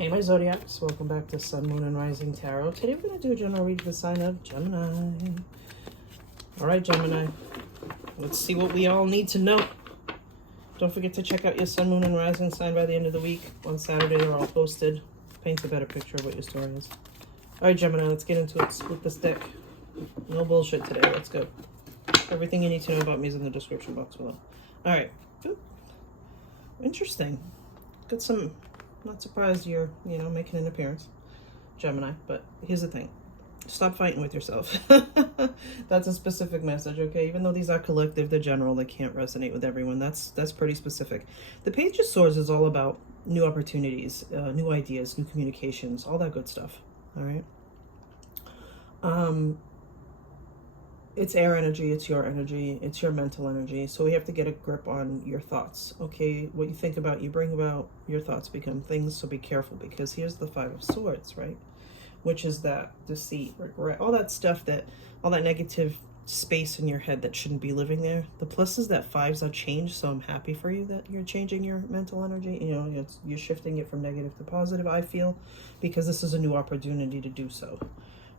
Hey my Zodiacs, welcome back to Sun, Moon, and Rising Tarot. Today we're going to do a general read for the sign of Gemini. Alright Gemini, let's see what we all need to know. Don't forget to check out your Sun, Moon, and Rising sign by the end of the week. On Saturday they're all posted. Paints a better picture of what your story is. Alright Gemini, let's get into it. Split this deck. No bullshit today, let's go. Everything you need to know about me is in the description box below. Alright. Interesting. Got some... Not surprised you're, making an appearance, Gemini, but here's the thing. Stop fighting with yourself. That's a specific message, okay? Even though these are collective, they're general, they can't resonate with everyone. That's pretty specific. The Page of Swords is all about new opportunities, new ideas, new communications, all that good stuff, all right? It's air energy, it's your energy, it's your mental energy. So we have to get a grip on your thoughts, okay? What you think about, you bring about. Your thoughts become things, so be careful, because here's the Five of Swords, right? Which is that deceit, regret, all that stuff, all that negative space in your head that shouldn't be living there. The plus is that fives are changed, so I'm happy for you that you're changing your mental energy. You're shifting it from negative to positive, I feel, because this is a new opportunity to do so,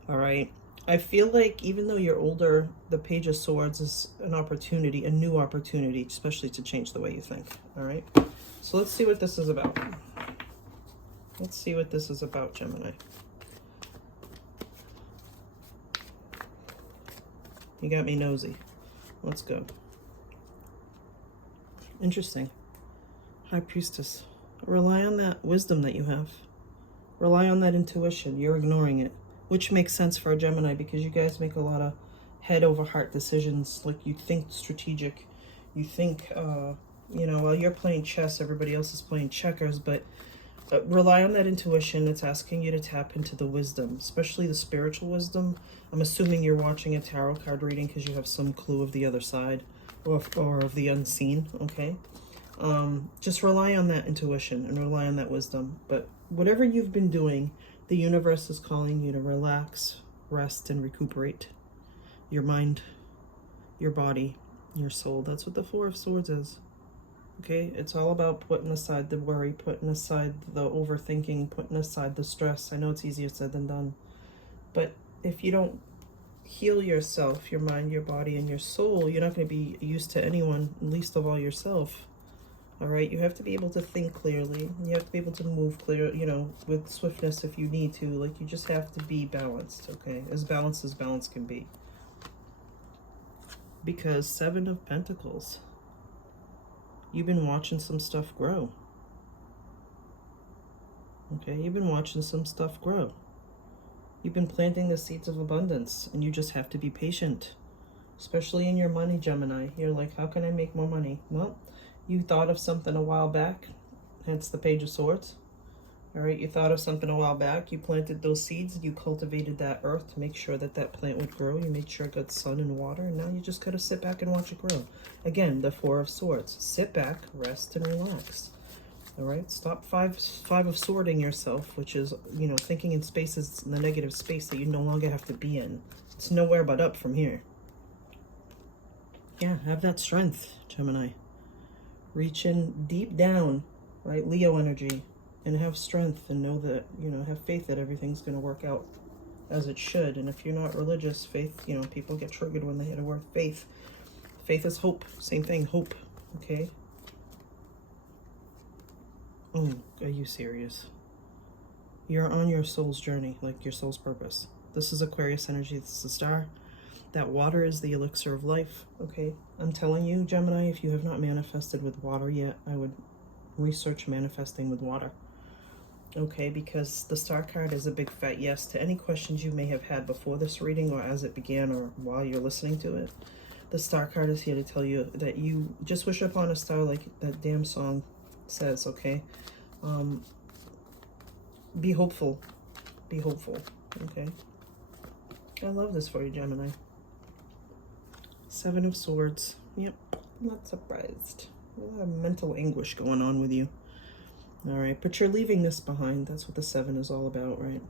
all right? I feel like even though you're older, the Page of Swords is an opportunity, a new opportunity, especially to change the way you think, all right? So let's see what this is about. Let's see what this is about, Gemini. You got me nosy. Let's go. Interesting. High Priestess. Rely on that wisdom that you have. Rely on that intuition. You're ignoring it. Which makes sense for a Gemini, because you guys make a lot of head over heart decisions. Like, you think strategic. You think, while you're playing chess, everybody else is playing checkers. But rely on that intuition. It's asking you to tap into the wisdom, especially the spiritual wisdom. I'm assuming you're watching a tarot card reading because you have some clue of the other side, or of the unseen, okay? Just rely on that intuition and rely on that wisdom. But whatever you've been doing, the universe is calling you to relax, rest, and recuperate your mind, your body, your soul. That's what the Four of Swords is. Okay? It's all about putting aside the worry, putting aside the overthinking, putting aside the stress. I know it's easier said than done. But if you don't heal yourself, your mind, your body, and your soul, you're not going to be used to anyone, least of all yourself. All right, you have to be able to think clearly. You have to be able to move clear, with swiftness if you need to. Like, you just have to be balanced, okay? As balance can be. Because Seven of Pentacles. You've been watching some stuff grow. Okay, you've been watching some stuff grow. You've been planting the seeds of abundance, and you just have to be patient. Especially in your money, Gemini. You're like, how can I make more money? Well, you thought of something a while back, hence the Page of Swords. All right, you thought of something a while back, you planted those seeds, you cultivated that earth to make sure that that plant would grow, you made sure it got sun and water, and now you just gotta sit back and watch it grow. Again, the Four of Swords. Sit back, rest, and relax. All right, stop five of swording yourself, which is, thinking in spaces, in the negative space that you no longer have to be in. It's nowhere but up from here. Yeah, have that strength, Gemini. Reach in deep down, right? Leo energy, and have strength, and know that, have faith that everything's going to work out as it should. And if you're not religious, faith, people get triggered when they hear the word faith. Faith is hope. Same thing, hope, okay? Oh, are you serious? You're on your soul's journey, like your soul's purpose. This is Aquarius energy. This is the star. That water is the elixir of life, okay? I'm telling you, Gemini, if you have not manifested with water yet, I would research manifesting with water, okay? Because the Star card is a big fat yes to any questions you may have had before this reading, or as it began, or while you're listening to it. The Star card is here to tell you that you just wish upon a star, like that damn song says, okay? Be hopeful. Be hopeful, okay? I love this for you, Gemini. Seven of Swords. Yep, not surprised. A lot of mental anguish going on with you. All right, but you're leaving this behind. That's what the Seven is all about, right?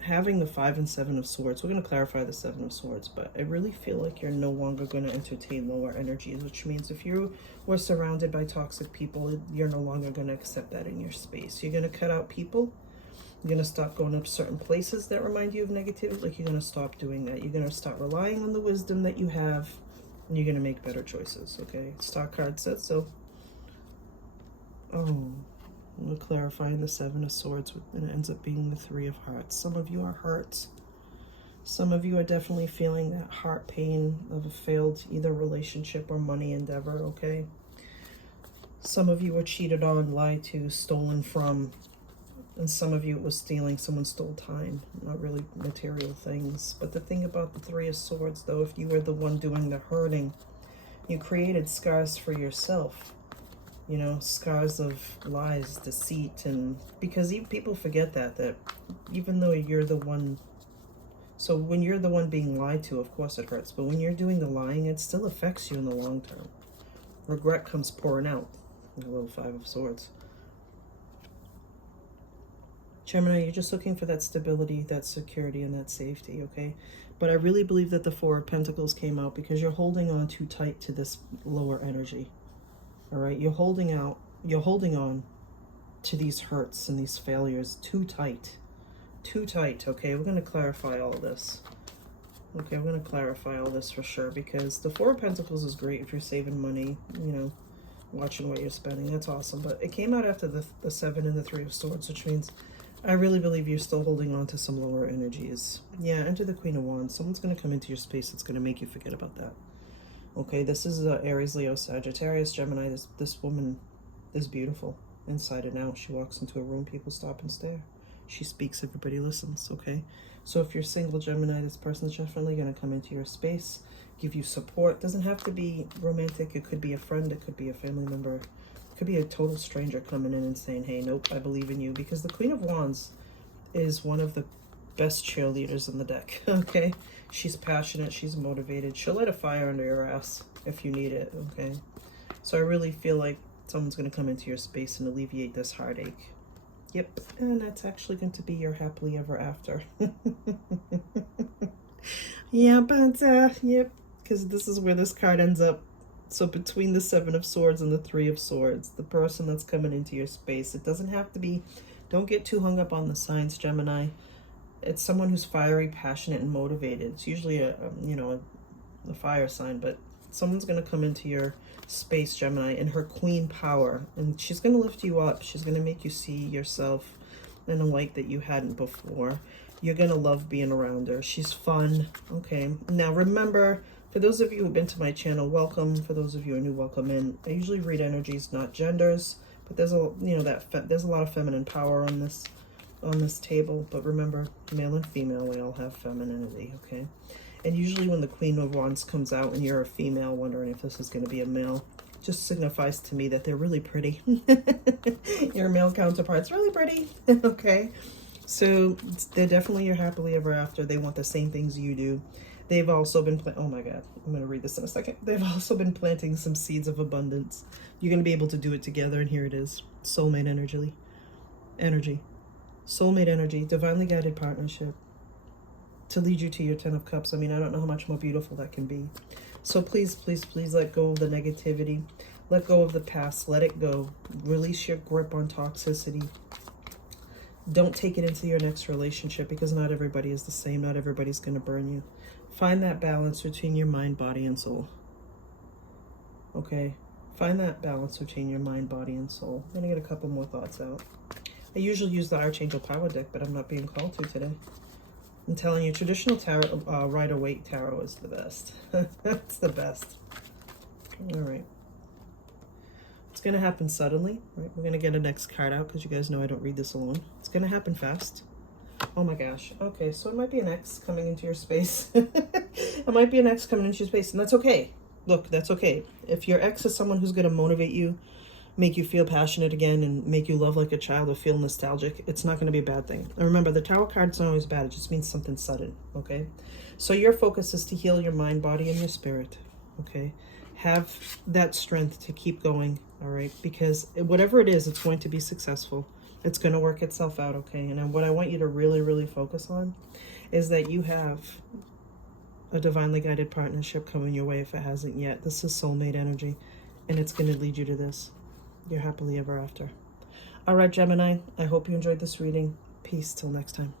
having the 5 and 7 of Swords, we're going to clarify the 7 of Swords, but I really feel like you're no longer going to entertain lower energies, which means if you were surrounded by toxic people, you're no longer going to accept that in your space. You're going to cut out people. You're going to stop going up certain places that remind you of negativity. Like, you're going to stop doing that. You're going to start relying on the wisdom that you have, and you're going to make better choices, okay? Star card says so. Oh. We're clarifying the 7 of Swords, and it ends up being the 3 of Hearts. Some of you are hurt. Some of you are definitely feeling that heart pain of a failed either relationship or money endeavor, okay? Some of you were cheated on, lied to, stolen from, and some of you it was stealing. Someone stole time, not really material things. But the thing about the 3 of Swords, though, if you were the one doing the hurting, you created scars for yourself. You know, scars of lies, deceit, and because people forget that even though you're the one, so when you're the one being lied to, of course it hurts, but when you're doing the lying, it still affects you in the long term. Regret comes pouring out. A little 5 of Swords. Gemini, you're just looking for that stability, that security, and that safety, okay? But I really believe that the 4 of Pentacles came out because you're holding on too tight to this lower energy. All right, you're holding on to these hurts and these failures too tight, okay? We're going to clarify all this. Okay, we're going to clarify all this for sure, because the 4 of Pentacles is great if you're saving money, you know, watching what you're spending. That's awesome. But it came out after the 7 and the 3 of Swords, which means I really believe you're still holding on to some lower energies. Yeah, enter the Queen of Wands. Someone's going to come into your space that's going to make you forget about that. Okay, this is Aries, Leo, Sagittarius, Gemini. This woman is beautiful inside and out. She walks into a room, people stop and stare. She speaks, everybody listens, okay? So if you're single, Gemini, this person's definitely going to come into your space, give you support. Doesn't have to be romantic. It could be a friend. It could be a family member. It could be a total stranger coming in and saying, hey, nope, I believe in you. Because the Queen of Wands is one of the best cheerleaders in the deck, okay? She's passionate, she's motivated. She'll light a fire under your ass if you need it, okay? So I really feel like someone's going to come into your space and alleviate this heartache. Yep, and that's actually going to be your happily ever after. Yeah, but, yep, because this is where this card ends up. So between the 7 of Swords and the 3 of Swords, the person that's coming into your space, it doesn't have to be, don't get too hung up on the signs, Gemini. It's someone who's fiery, passionate, and motivated. It's usually a fire sign, but someone's going to come into your space, Gemini, in her queen power, and she's going to lift you up. She's going to make you see yourself in a light that you hadn't before. You're going to love being around her. She's fun. Okay, now remember, for those of you who've been to my channel, welcome. For those of you who are new, welcome in. I usually read energies, not genders, but there's a there's a lot of feminine power on this table. But remember, male and female, we all have femininity, okay? And usually when the Queen of Wands comes out and you're a female wondering if this is going to be a male, just signifies to me that they're really pretty. Your male counterpart's really pretty, okay? So they're definitely your happily ever after. They want the same things you do. They've also been, oh my God, I'm going to read this in a second. They've also been planting some seeds of abundance. You're going to be able to do it together, and here it is. Soulmate energy. Soulmate energy, divinely guided partnership to lead you to your 10 of Cups. I mean, I don't know how much more beautiful that can be. So please, please, please let go of the negativity. Let go of the past. Let it go. Release your grip on toxicity. Don't take it into your next relationship, because not everybody is the same. Not everybody's going to burn you. Find that balance between your mind, body, and soul. Okay? Find that balance between your mind, body, and soul. I'm going to get a couple more thoughts out. I usually use the Archangel Power deck, but I'm not being called to today. I'm telling you, traditional tarot, Rider-Waite tarot is the best. It's the best. All right. It's going to happen suddenly. Right? We're going to get a next card out, because you guys know I don't read this alone. It's going to happen fast. Oh my gosh. Okay, so it might be an ex coming into your space. It might be an ex coming into your space, and that's okay. Look, that's okay. If your ex is someone who's going to motivate you, make you feel passionate again, and make you love like a child or feel nostalgic, it's not going to be a bad thing. And remember, the Tower card's not always bad. It just means something sudden, okay? So your focus is to heal your mind, body, and your spirit, okay? Have that strength to keep going, all right? Because whatever it is, it's going to be successful. It's going to work itself out, okay? And what I want you to really, really focus on is that you have a divinely guided partnership coming your way if it hasn't yet. This is soulmate energy, and it's going to lead you to this. You're happily ever after. All right, Gemini, I hope you enjoyed this reading. Peace till next time.